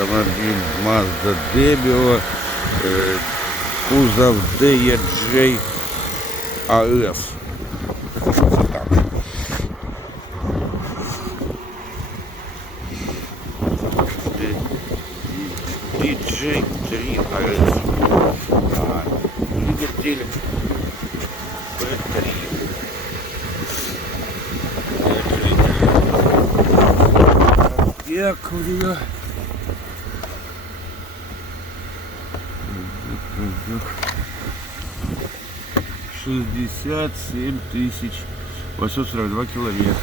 автомобіль Mazda Demio, кузов DEJ AF. DJ 3 AF. Двигатель B3. Дякую. 67 842 километра.